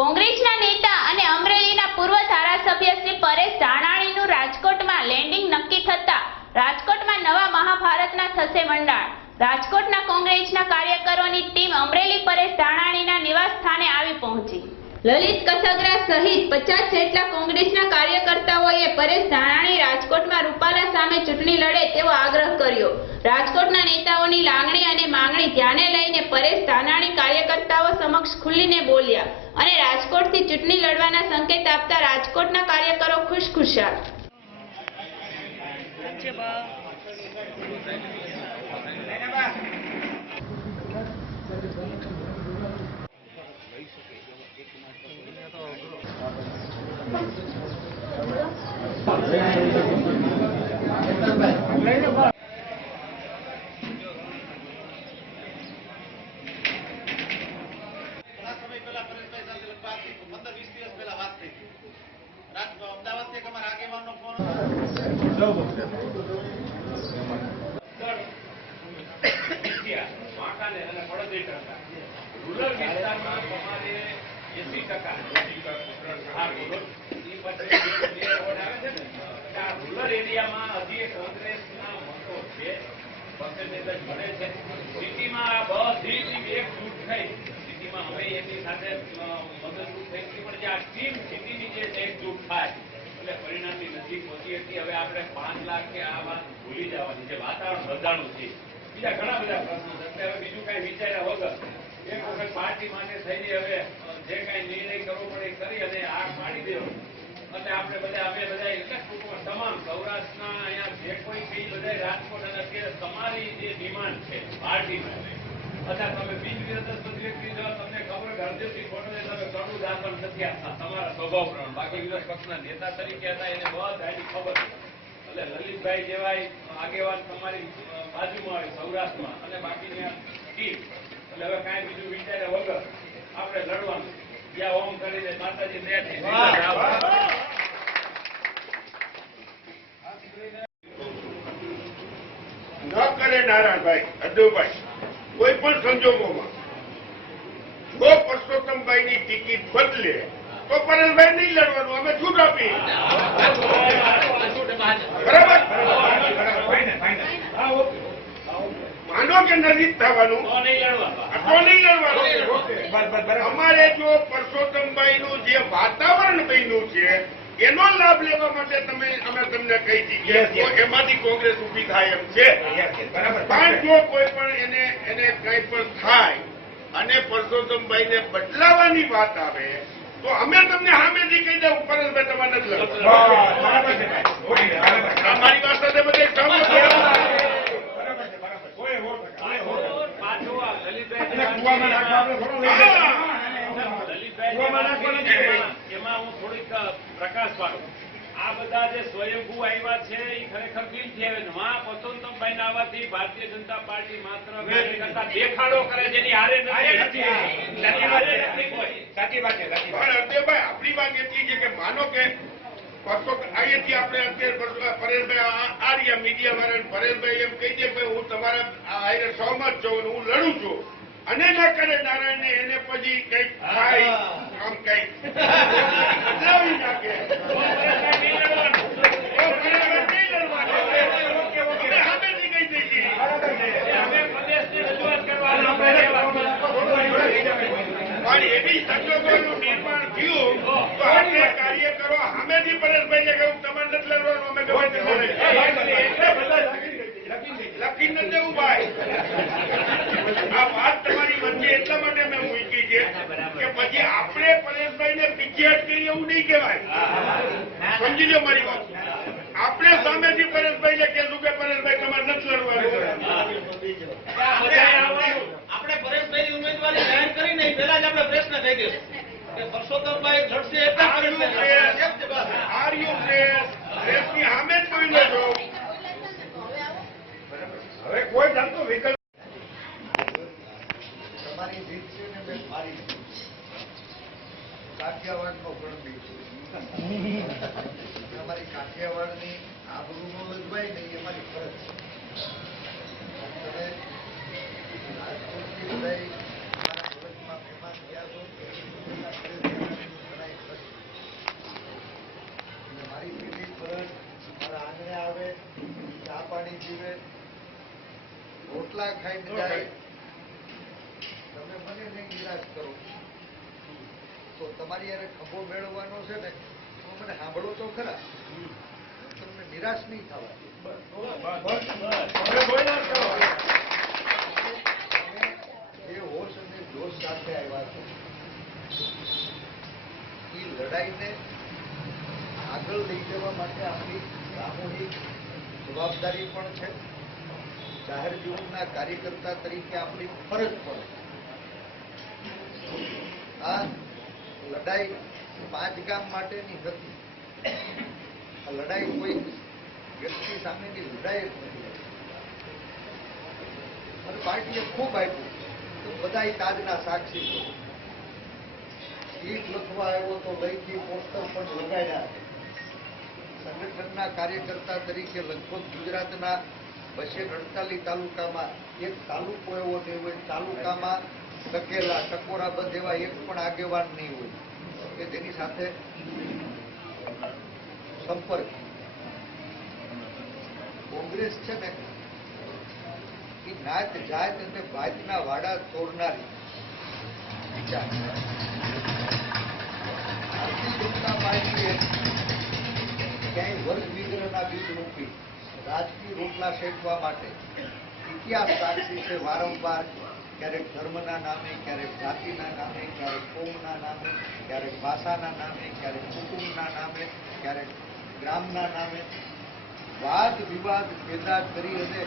કોંગ્રેસના નેતા અને અમરેલીના પૂર્વ ધારાસભ્ય શ્રી પરેશ ધાનાણીનું રાજકોટમાં લેન્ડિંગ નક્કી થતા રાજકોટમાં નવા મહાભારતના થશે મંડાણ. રાજકોટના કોંગ્રેસના કાર્યકરોની ટીમ અમરેલી પરેશ ધાનાણીના નિવાસ સ્થાને આવી પહોંચી. લલિત કથગરા સહિત પચાસ જેટલા કોંગ્રેસના કાર્યકર્તાઓએ પરેશ ધાનાણી રાજકોટમાં રૂપાલા સામે ચૂંટણી લડે તેવો આગ્રહ કર્યો. રાજકોટના નેતાઓની લાગણી અને માંગણી ધ્યાને લઈને પરેશ ધાનાણી સમક્ષ ખુલ્લીને બોલ્યા અને રાજકોટથી ચૂંટણી લડવાના સંકેત આપતા રાજકોટના કાર્યકરો ખુશખુશાલ ઘણા સમય પહેલા પરેશભાઈ સાથે લગભગ આજથી પંદર વીસ દિવસ પહેલા વાત થઈ હતી રાત અમદાવાદથી એક અમારા આગેવાનનો ફોન હતો. વાંકાનેર અને વડોદરા હતા. રૂરલ વિસ્તારમાં તમારે 80% રૂરલ ઈ પછી જે રોડ આવે છે. ને, આ રૂરલ એરિયામાં હજી કોંગ્રેસના મતો છે percentage જ મળે છે. સિટીમાં બધી ટીમ થઈ. સિટીમાં હવે એની સાથે મદદરૂપ થઈ હતી પણ જે આ ટીમ સિટીની જે છે એકજૂટ થાય એટલે નજીક પહોંચી હતી. હવે આપણે પાંચ લાખ કે આ વાત ભૂલી જવાની છે. વાતાવરણ બદલાણું છે. બીજા ઘણા બધા પ્રશ્નો છે. હવે બીજું કાંઈ વિચાર્યા વગર એક વખત પાર્ટી માટે થઈને હવે જે કાંઈ નિર્ણય કરવો પડે કરી અને આ પાડી દેવો. અને આપણે બધા, અમે બધા એટલે ટૂંકમાં તમામ સૌરાષ્ટ્રના અહીંયા જે કોઈ છે બધા રાજકોટ અને અત્યારે તમારી જે ડિમાન્ડ છે પાર્ટી માટે અથવા તમે બિનવિરોધક વ્યક્તિ જો તમને ખબર ગરદેવથી કોને તમે કડું દાખલ નથી આપતા તમારા સ્વભાવ પ્રમાણે. બાકી વિરોધ પક્ષના નેતા તરીકે હતા એને બધાની ખબર એટલે લલિતભાઈ જેવા આગેવાન તમારી બાજુમાં આવે સૌરાષ્ટ્રમાં. અને બાકીની ટીમ. એટલે હવે કાંઈ બીજું વિચારે વગર આપણે લડવાનું જ્યાં ઓમ કરીને માતાજી દયાથી ન કરે નારાયણભાઈ અદ્દુભાઈ કોઈ પણ સંજોગોમાં જો પરસોત્તમભાઈની ટિકિટ બદલે તો પરેશભાઈ નહીં લડવાનું અમે છૂટ આપી બરાબર? માનો કે નજીક થવાનું. તો નહીં લડવાનું. અમારે જો પરસોત્તમભાઈ નું જે વાતાવરણ બન્યું છે એનો લાભ લેવા માટે તમે અમે તમને કહી દીધી તો એમાંથી કોંગ્રેસ ઊભી થાય એમ છે. પણ જો કોઈ પણ એને એને કઈ પણ થાય અને પરસોત્તમભાઈને બદલાવાની વાત આવે તો અમે તમને સામેથી કહી દઉં પરેશભાઈ તમારે નથી. અમારી વાત સાથે બધે લલિતભાઈ જઈએ. હા. વાત છે, થોડીક પ્રકાશ પાડું આ બધા જે સ્વયંભૂ આવ્યા છે એ ખરેખર આવે છે. માં પસંતમભાઈ ના આવવાથી ભારતીય જનતા પાર્ટી માત્ર કાર્યકર્તા દેખાડો કરે જેની હારે નથી. હારે નથી. કોઈ. પણ અર્જયભાઈ આપણી વાત એટલી છે કે માનો કે અહીંયાથી આપણે અત્યારે પરેશભાઈ આ- રહ્યા મીડિયા વાળા પરેશભાઈ એમ કહી દે ભાઈ હું તમારા આ સહમત છું હું લડું છું. અને ના કરે નારાયણ ને એને પછી કંઈક થાય આમ કંઈક બદલાવી નાખે પરેશભાઈ અમે. અમે. પણ એવી સંજોગોનું નિર્માણ થયું તો આપણે કાર્યકરો સામેથી પરેશભાઈને કહ્યું તમારે નથી લડવાનું અમે ગમે તે લડીએ. લખી ન દેવું ભાઈ આ વાત તમારી વચ્ચે એટલા માટે મેં મૂકી છે કે પછી આપણે પરેશભાઈને પીછેહટ કરી એવું નહીં કહેવાય. સમજી લો મારી વાત. આપણે સામેથી પરેશભાઈને કહેશું કે પરેશભાઈ તમારે નથી લડવાનું આપણે પરેશભાઈ ઉમેદવારી જાહેર કરી નહીં પેલા જ આપણે પ્રશ્ન કહી દઈશું કે પરસોત્તમભાઈ લડશે એટલે આર યુ સામે જ ન હવે કોઈ જાતનો વિકલ્પ કાઠિયાવાડનો પણ કાઠિયાવાડની આબરૂનો લજવાય મારી પેલી ફરજ મારા આંગણે આવે ચા પાણી પીવે રોટલા ખાઈને જાય. તમે મને નહીં નિરાશ કરો. તો તમારી યારે ખભો મેળવવાનો છે ને તો મને સાંભળો તો ખરા. તમને નિરાશ નહીં થવા જે હોશ અને જોશ સાથે આવ્યા છો એ લડાઈને આગળ લઈ જવા માટે આપણી સામૂહિક જવાબદારી પણ છે. જાહેર જીવનના કાર્યકર્તા તરીકે આપણી ફરજ પણ છે. આ લડાઈ પાંચ ગામ માટેની નથી આ લડાઈ કોઈ વ્યક્તિ સામેની લડાઈ અને પાર્ટીએ ખૂબ આપ્યું. તો બધા તાજના સાક્ષી ઈટ લખવા આવ્યો તો લઈથી પોસ્ટર પણ લગાડ્યા. સંગઠનના કાર્યકર્તા તરીકે લગભગ ગુજરાતના બસે અડતાલીસ તાલુકામાં એક તાલુકો એવો નહીં હોય તાલુકામાં ટકેલા ટકોરા બંધ એવા એક પણ આગેવાન નહીં હોય. કે જેની સાથે સંપર્ક. કોંગ્રેસ છે ને, એ નાત જાત અને ભાતના વાડા તોડનારી ભારતીય જનતા પાર્ટીએ ક્યાંય વર્ગ વિગ્રહના બીજ મૂકી રાજકીય રોટલા શેકવા માટે ઇતિહાસ સાક્ષી છે વારંવાર. ક્યારેક ધર્મના નામે, ક્યારેક જાતિના નામે, ક્યારેક કોમના નામે, ક્યારેક ભાષાના નામે, ક્યારેક કુટુંબના નામે, ક્યારેક ગ્રામના નામે. વાદ વિવાદ પેદા કરી અને